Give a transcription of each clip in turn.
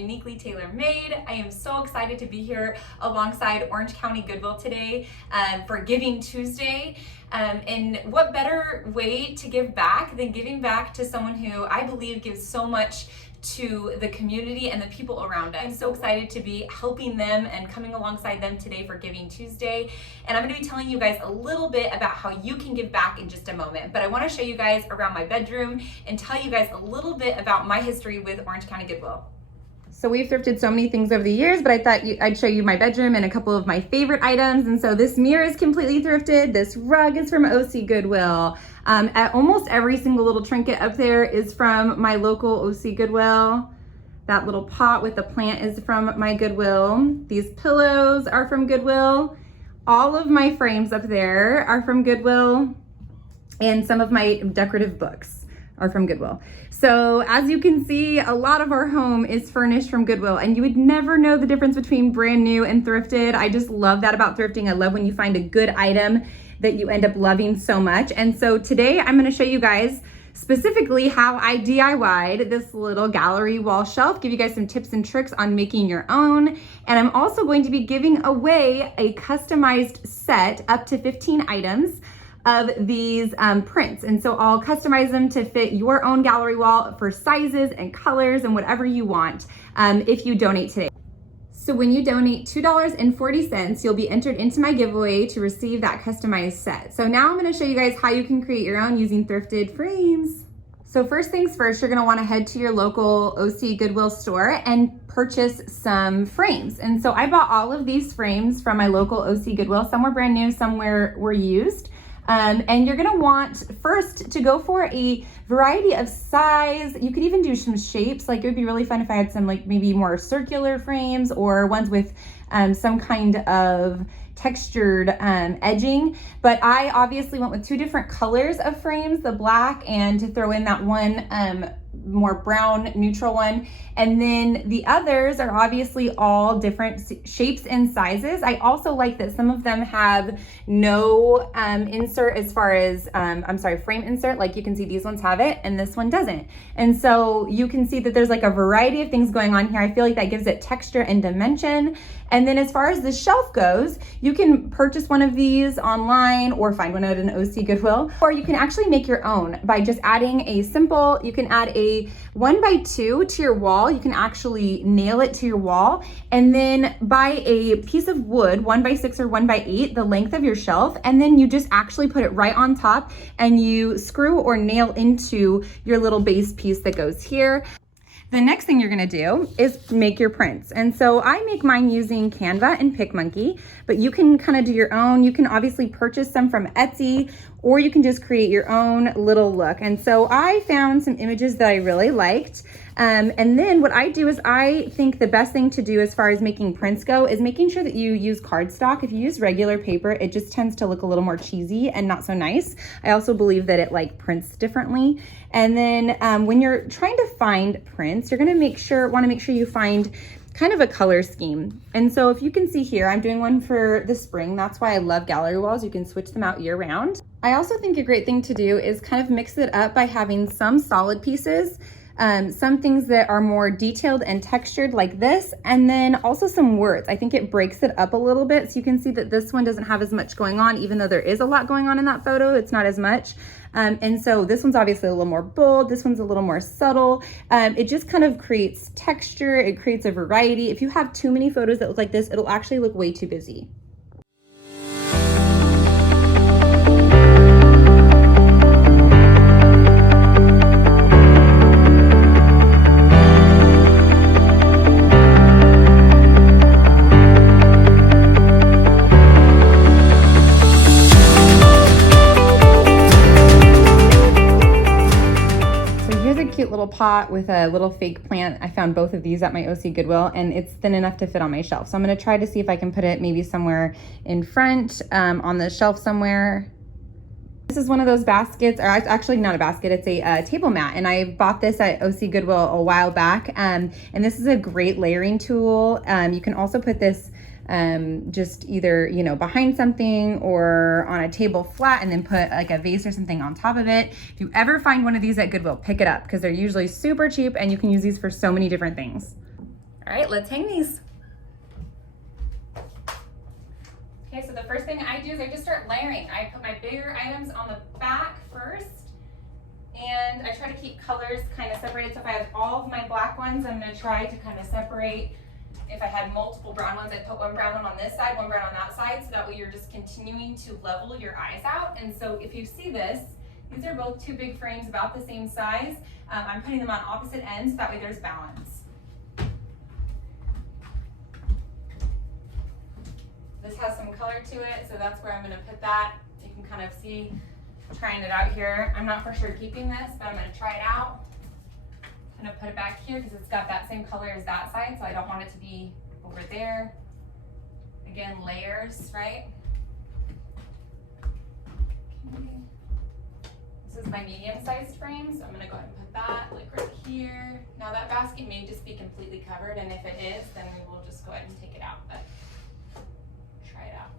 uniquely tailor-made. I am so excited to be here alongside Orange County Goodwill today for Giving Tuesday. And what better way to give back than giving back to someone who I believe gives so much to the community and the people around us. I'm so excited to be helping them and coming alongside them today for Giving Tuesday. And I'm going to be telling you guys a little bit about how you can give back in just a moment. But I want to show you guys around my bedroom and tell you guys a little bit about my history with Orange County Goodwill. So we've thrifted so many things over the years, but I thought I'd show you my bedroom and a couple of my favorite items. And so this mirror is completely thrifted. This rug is from OC Goodwill. At almost every single little trinket up there is from my local OC Goodwill. That little pot with the plant is from my Goodwill. These pillows are from Goodwill. All of my frames up there are from Goodwill. And some of my decorative books are from Goodwill. So as you can see, a lot of our home is furnished from Goodwill, and you would never know the difference between brand new and thrifted. I just love that about thrifting. I love when you find a good item that you end up loving so much. And so today I'm gonna show you guys specifically how I DIY'd this little gallery wall shelf, give you guys some tips and tricks on making your own. And I'm also going to be giving away a customized set up to 15 items of these prints. And so I'll customize them to fit your own gallery wall for sizes and colors and whatever you want if you donate today. So when you donate $2.40, you'll be entered into my giveaway to receive that customized set. So now I'm gonna show you guys how you can create your own using thrifted frames. So first things first, you're gonna wanna head to your local OC Goodwill store and purchase some frames. And so I bought all of these frames from my local OC Goodwill. Some were brand new, some were used. And you're gonna want first to go for a variety of size. You could even do some shapes. Like it would be really fun if I had some like maybe more circular frames or ones with some kind of textured edging. But I obviously went with two different colors of frames, the black and to throw in that one more brown neutral one. And then the others are obviously all different shapes and sizes. I also like that some of them have no insert as far as, frame insert. Like you can see these ones have it and this one doesn't. And so you can see that there's like a variety of things going on here. I feel like that gives it texture and dimension. And then as far as the shelf goes, you can purchase one of these online or find one at an OC Goodwill, or you can actually make your own by just adding a simple, you can add a 1x2 to your wall. You can actually nail it to your wall and then buy a piece of wood, 1x6 or 1x8, the length of your shelf. And then you just actually put it right on top and you screw or nail into your little base piece that goes here. The next thing you're gonna do is make your prints. And so I make mine using Canva and PicMonkey, but you can kind of do your own. You can obviously purchase some from Etsy, or you can just create your own little look. And so I found some images that I really liked. And then what I do is I think the best thing to do as far as making prints go is making sure that you use cardstock. If you use regular paper, it just tends to look a little more cheesy and not so nice. I also believe that it like prints differently. And then when you're trying to find prints, you're gonna wanna make sure you find kind of a color scheme. And so if you can see here, I'm doing one for the spring. That's why I love gallery walls. You can switch them out year round. I also think a great thing to do is kind of mix it up by having some solid pieces, some things that are more detailed and textured like this, and then also some words. I think it breaks it up a little bit. So you can see that this one doesn't have as much going on, even though there is a lot going on in that photo, it's not as much. And so this one's obviously a little more bold. This one's a little more subtle. It just kind of creates texture. It creates a variety. If you have too many photos that look like this, it'll actually look way too busy. Little pot with a little fake plant. I found both of these at my OC Goodwill and it's thin enough to fit on my shelf. So I'm going to try to see if I can put it maybe somewhere in front on the shelf somewhere. This is one of those baskets, or it's actually not a basket, it's a table mat. And I bought this at OC Goodwill a while back. And this is a great layering tool. You can also put this just either, you know, behind something or on a table flat and then put like a vase or something on top of it. If you ever find one of these at Goodwill, pick it up because they're usually super cheap and you can use these for so many different things. All right, let's hang these. Okay, so the first thing I do is I just start layering. I put my bigger items on the back first, and I try to keep colors kind of separated. So if I have all of my black ones, I'm gonna try to kind of separate. If I had multiple brown ones, I'd put one brown one on this side, one brown on that side, so that way you're just continuing to level your eyes out. And so if you see this, these are both two big frames about the same size. I'm putting them on opposite ends, so that way there's balance. This has some color to it, so that's where I'm gonna put that. You can kind of see, trying it out here. I'm not for sure keeping this, but I'm gonna try it out. I'm gonna put it back here because it's got that same color as that side, so I don't want it to be over there. Again, layers, right? Okay. This is my medium-sized frame, so I'm gonna go ahead and put that like right here. Now that basket may just be completely covered, and if it is, then we will just go ahead and take it out, but try it out.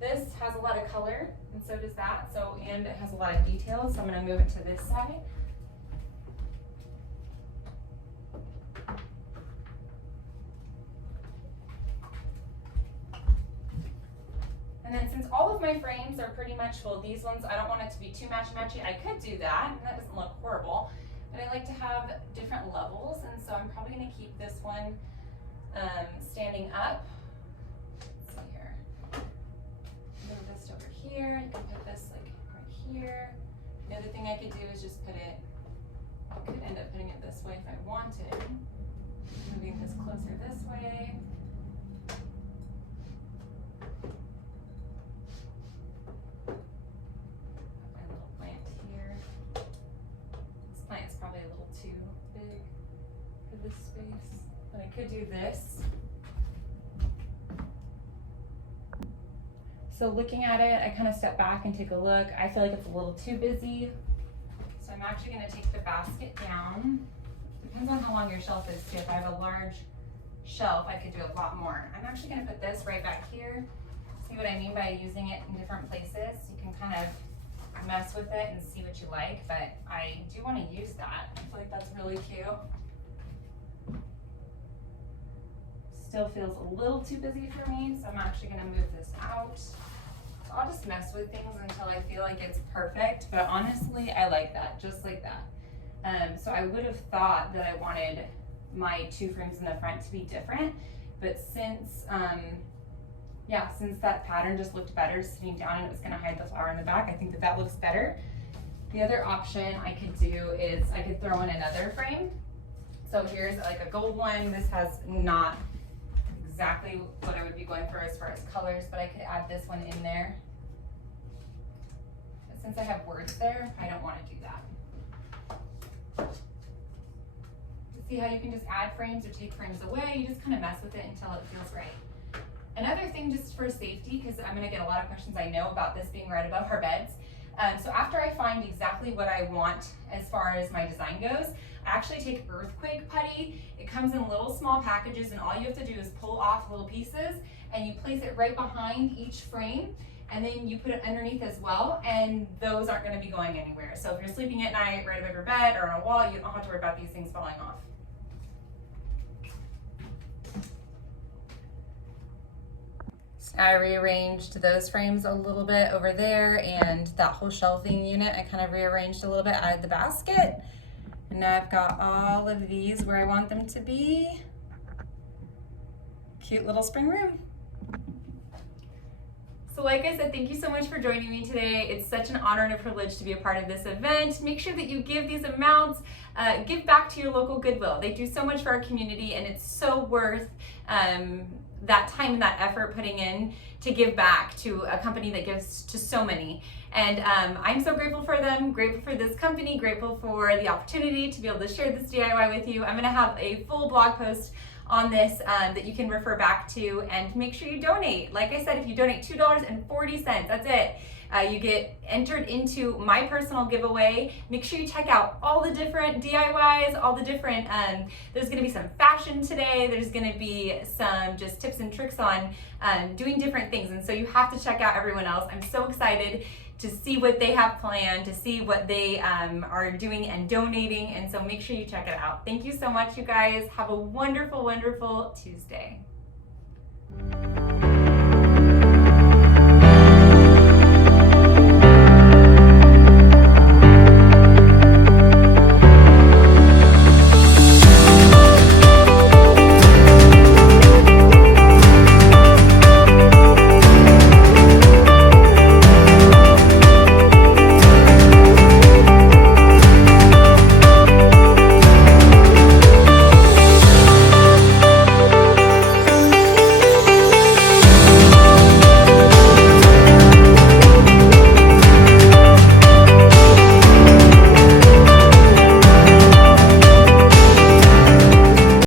This has a lot of color, and so does that, and it has a lot of details, so I'm gonna move it to this side. And then since all of my frames are pretty much full, these ones, I don't want it to be too matchy-matchy. I could do that, and that doesn't look horrible, but I like to have different levels, and so I'm probably gonna keep this one standing up. Let's see here. Move this over here. You can put this like right here. The other thing I could do is just put it, I could end up putting it this way if I wanted. Moving this closer this way. This space, but I could do this. So looking at it, I kind of step back and take a look. I feel like it's a little too busy, so I'm actually going to take the basket down. Depends on how long your shelf is too. If I have a large shelf, I could do a lot more. I'm actually going to put this right back here. See what I mean by using it in different places? You can kind of mess with it and see what you like, but I do want to use that. I feel like that's really cute. Still feels a little too busy for me, so I'm actually gonna move this out. So I'll just mess with things until I feel like it's perfect, but honestly, I like that, just like that. So I would have thought that I wanted my two frames in the front to be different, but since that pattern just looked better sitting down and it was gonna hide the flower in the back, I think that that looks better. The other option I could do is I could throw in another frame. So here's like a gold one. This has not exactly what I would be going for as far as colors, but I could add this one in there. But since I have words there, I don't want to do that. See how you can just add frames or take frames away? You just kind of mess with it until it feels right. Another thing just for safety, because I'm going to get a lot of questions I know about this being right above our beds. So after I find exactly what I want as far as my design goes, I actually take earthquake putty. It comes in little small packages, and all you have to do is pull off little pieces and you place it right behind each frame, and then you put it underneath as well, and those aren't going to be going anywhere. So if you're sleeping at night right above your bed or on a wall, you don't have to worry about these things falling off. So I rearranged those frames a little bit over there, and that whole shelving unit I kind of rearranged a little bit, added the basket. And now I've got all of these where I want them to be. Cute little spring room. So like I said, thank you so much for joining me today. It's such an honor and a privilege to be a part of this event. Make sure that you give these amounts, give back to your local Goodwill. They do so much for our community, and it's so worth that time and that effort putting in to give back to a company that gives to so many. And I'm so grateful for them, grateful for this company, grateful for the opportunity to be able to share this DIY with you. I'm gonna have a full blog post on this that you can refer back to, and make sure you donate. Like I said, if you donate $2.40, that's it. You get entered into my personal giveaway. Make sure you check out all the different DIYs, all the different, there's gonna be some fashion today, there's gonna be some just tips and tricks on doing different things, and so you have to check out everyone else. I'm so excited to see what they have planned, to see what they are doing and donating. And so make sure you check it out. Thank you so much, you guys. Have a wonderful, wonderful Tuesday.